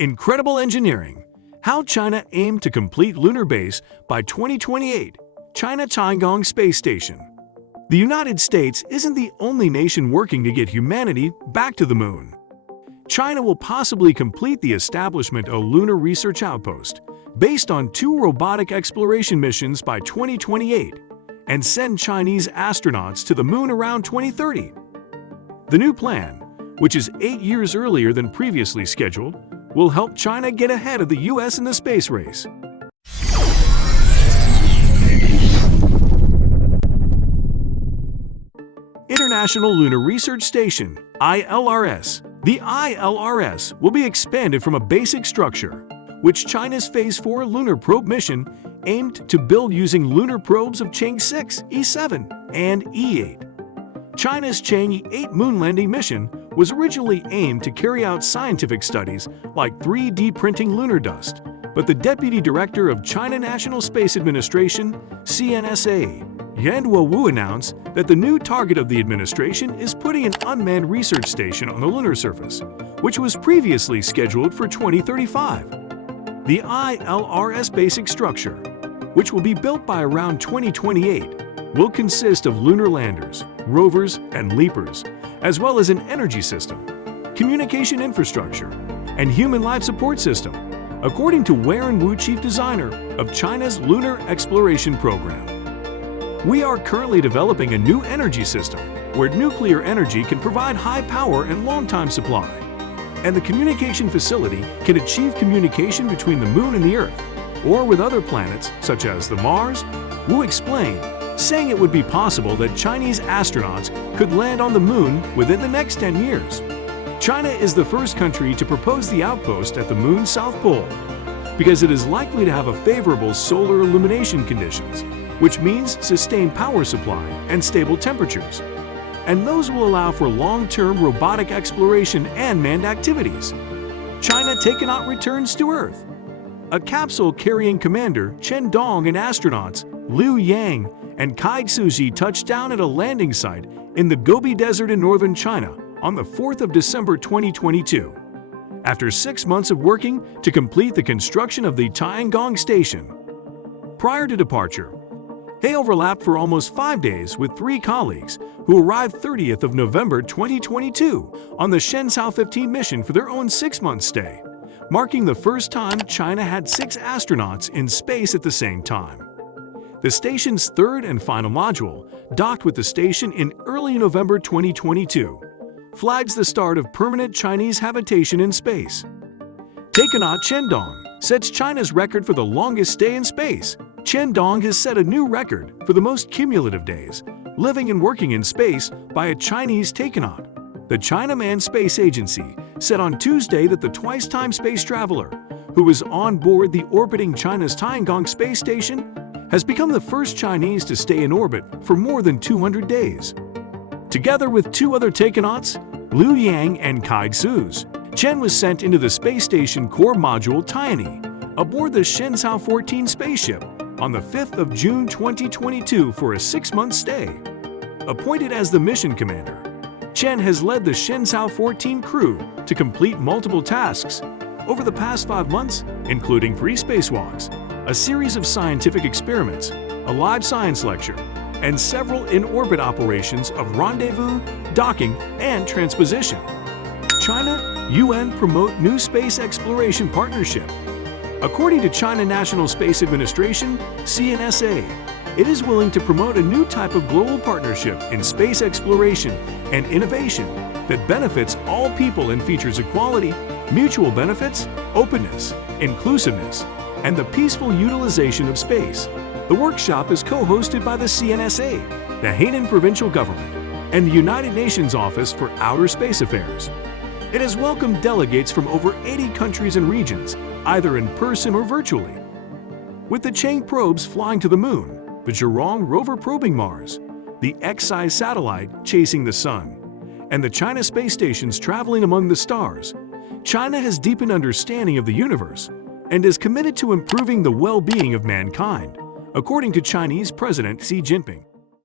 Incredible engineering. How China aimed to complete lunar base by 2028. China Tiangong Space Station. The United States isn't the only nation working to get humanity back to the moon. China will possibly complete the establishment of a lunar research outpost based on 2 robotic exploration missions by 2028 and send Chinese astronauts to the moon around 2030. The new plan, which is 8 years earlier than previously scheduled, will help China get ahead of the US in the space race. International Lunar Research Station, ILRS. The ILRS will be expanded from a basic structure, which China's Phase 4 lunar probe mission aimed to build using lunar probes of Chang'e 6, E7, and E8. China's Chang'e 8 moon landing mission was originally aimed to carry out scientific studies like 3D printing lunar dust, but the Deputy Director of China National Space Administration, CNSA, Yanduo Wu announced that the new target of the administration is putting an unmanned research station on the lunar surface, which was previously scheduled for 2035. The ILRS basic structure, which will be built by around 2028, will consist of lunar landers, rovers, and leapers, as well as an energy system, communication infrastructure, and human life support system, according to Warren Wu, chief designer of China's Lunar Exploration Program. We are currently developing a new energy system where nuclear energy can provide high power and long-time supply, and the communication facility can achieve communication between the Moon and the Earth, or with other planets such as the Mars, Wu explained, saying it would be possible that Chinese astronauts could land on the Moon within the next 10 years. China is the first country to propose the outpost at the Moon's South Pole because it is likely to have a favorable solar illumination conditions, which means sustained power supply and stable temperatures. And those will allow for long-term robotic exploration and manned activities. China Taikonaut returns to Earth. A capsule carrying Commander Chen Dong and astronauts Liu Yang and Kai Suji touched down at a landing site in the Gobi Desert in northern China on the 4th of December 2022. After 6 months of working to complete the construction of the Tiangong station. Prior to departure, they overlapped for almost 5 days with 3 colleagues who arrived 30th of November 2022 on the Shenzhou 15 mission for their own 6-month stay, marking the first time China had 6 astronauts in space at the same time. The station's 3rd and final module, docked with the station in early November 2022, flags the start of permanent Chinese habitation in space. Taikonaut Chen Dong sets China's record for the longest stay in space. Chen Dong has set a new record for the most cumulative days living and working in space by a Chinese taikonaut. The China Manned Space Agency said on Tuesday that the twice-time space traveler, who was on board the orbiting China's Tiangong space station, has become the first Chinese to stay in orbit for more than 200 days. Together with 2 other taikonauts, Liu Yang and Kai Suji, Chen was sent into the space station core module Tianhe aboard the Shenzhou 14 spaceship on the 5th of June 2022 for a 6-month stay. Appointed as the mission commander, Chen has led the Shenzhou 14 crew to complete multiple tasks over the past 5 months, including 3 spacewalks, a series of scientific experiments, a live science lecture, and several in-orbit operations of rendezvous, docking, and transposition. China-UN promote new space exploration partnership. According to China National Space Administration, CNSA, it is willing to promote a new type of global partnership in space exploration and innovation that benefits all people and features equality, mutual benefits, openness, inclusiveness, and the peaceful utilization of space. The workshop is co-hosted by the CNSA, the Hainan Provincial Government, and the United Nations Office for Outer Space Affairs. It has welcomed delegates from over 80 countries and regions, either in person or virtually. With the Chang'e probes flying to the Moon, the Zhurong rover probing Mars, the Xi satellite chasing the Sun, and the China space stations traveling among the stars, China has deepened understanding of the universe and is committed to improving the well-being of mankind, according to Chinese President Xi Jinping.